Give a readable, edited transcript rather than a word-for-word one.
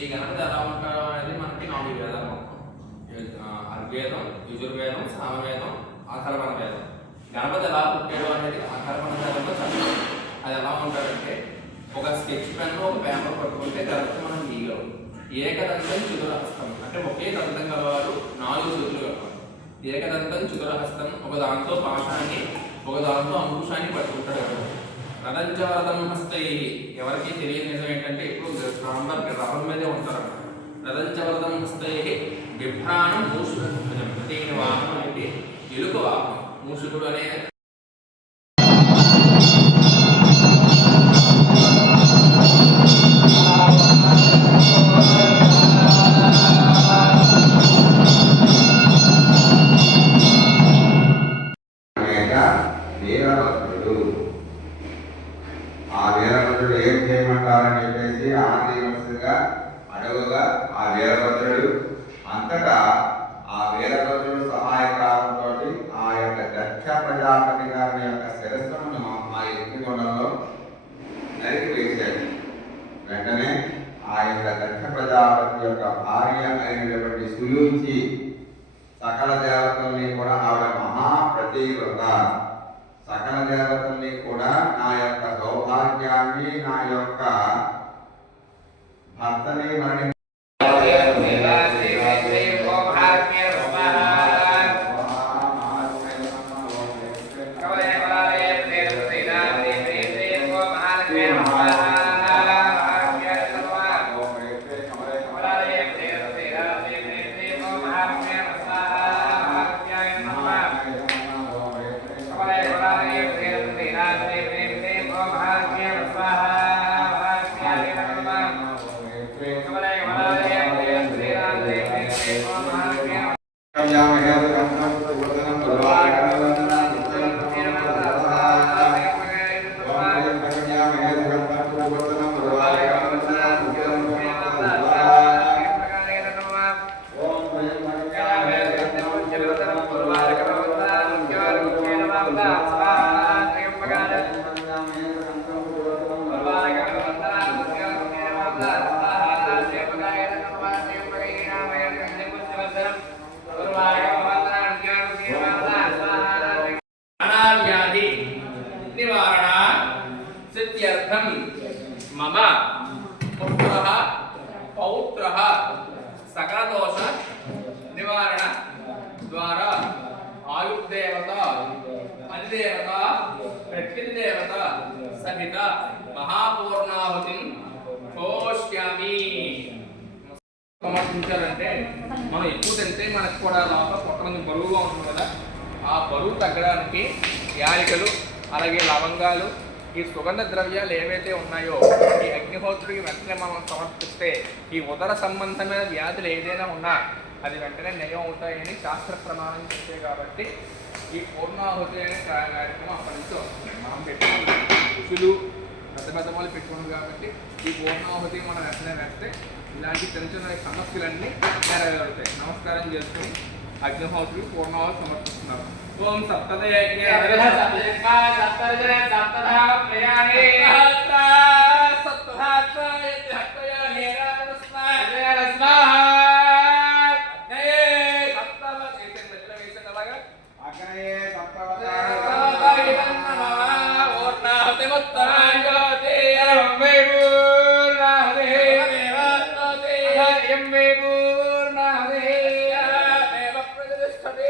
ఈ గణపతి ఎలా ఉంటారో అనేది మనకి 4 వేదాలు ఋగ్వేదం, యజుర్వేదం, సామవేదం, అథర్వణ వేదం. గణపతి ఎలా పుట్టాడు అనేది అథర్వణ వేదంలో చదువు. అది ఎలా ఉంటాడంటే ఒక స్కెచ్ పెన్ ఒక పేపర్ పట్టుకుంటే గణపతి మనం గీయగలం. ఏకదంతం చతురహస్తం అంటే ఒకే దంతం గలవారు 4 చేతులు గలవారు. ఏకదంతం చతురహస్తం ఒక దాంతో పాశాన్ని ఒక దాంతో అంకుశాన్ని పట్టుకుంటాడు. రథంచవరదం హస్తై ఎవరికి తెలియని నిజం ఏంటంటే ఇప్పుడు రథం మీదే ఉంటారు. రథంచవరదం హస్తై బిభ్రాణం మూషుడు ప్రతి వాహనం అంటే ఎలుక వాహనం. మూషుకుడు అనే ఆ వీరభద్రుడు ఏం చేయమంటారని చెప్పేసి ఆదివరుసగా అడవుగా ఆ వీరభద్రుడు అంతటా ఆ వీరభద్రుడు సహాయకాలంతో ఆ యొక్క దక్ష ప్రజాపతి గారి యొక్క శిరస్సును ఆ యజ్ఞగుండంలో నరికి వేశాడు. వెంటనే ఆ యొక్క దక్ష ప్రజాపతి యొక్క భార్య అయినటువంటి సులుచి సకల దేవతల్ని కూడా ఆవిడ మహాప్రతివ్రత. సకల దేవతల్ని కూడా నా యొక్క సౌభాగ్యాన్ని నా యొక్క భర్తని మరణి నివారణ సిద్ధ్యర్థం మమ పుత్రః పౌత్రః సకలదోష నివారణ ద్వారా ఆయుర్దేవత అధిదేవత ప్రకృతిదేవత సహిత మహాపూర్ణాహుతిం పోష్యామి. సమర్పించాలంటే మనం ఎక్కువ తింటే మనకు కూడా లోపల పొట్టమంది బరువుగా ఉంటుంది కదా, ఆ బరువు తగ్గడానికి యాలికలు అలాగే లవంగాలు ఈ సుగంధ ద్రవ్యాలు ఏవైతే ఉన్నాయో ఈ అగ్నిహోత్రుడికి వెంటనే మనం సమర్పిస్తే ఈ ఉదర సంబంధమైన వ్యాధులు ఏదైనా ఉన్నా అది వెంటనే నయం అవుతాయని శాస్త్ర ప్రమాణం చేసే కాబట్టి ఈ పూర్ణాహుతి అనే కార్యక్రమం అప్పటి నుంచి వస్తుంది. మనం పెట్టుకున్న ఋషులు పెద్ద పెద్ద వాళ్ళు పెట్టుకున్నారు కాబట్టి ఈ పూర్ణాహుతి మనం వెంటనే వేస్తే ఇలాంటి చిన్న చిన్న సమస్యలన్నీ నెరవేరుతాయి. నమస్కారం చేసుకుని అగ్నిహోత్రుడు పూర్ణాహుతి సమర్పిస్తున్నారు. ఓం సప్తదయజ్ఞ సప్తదయ यं मे पूर्णादेव प्रतिष्ठते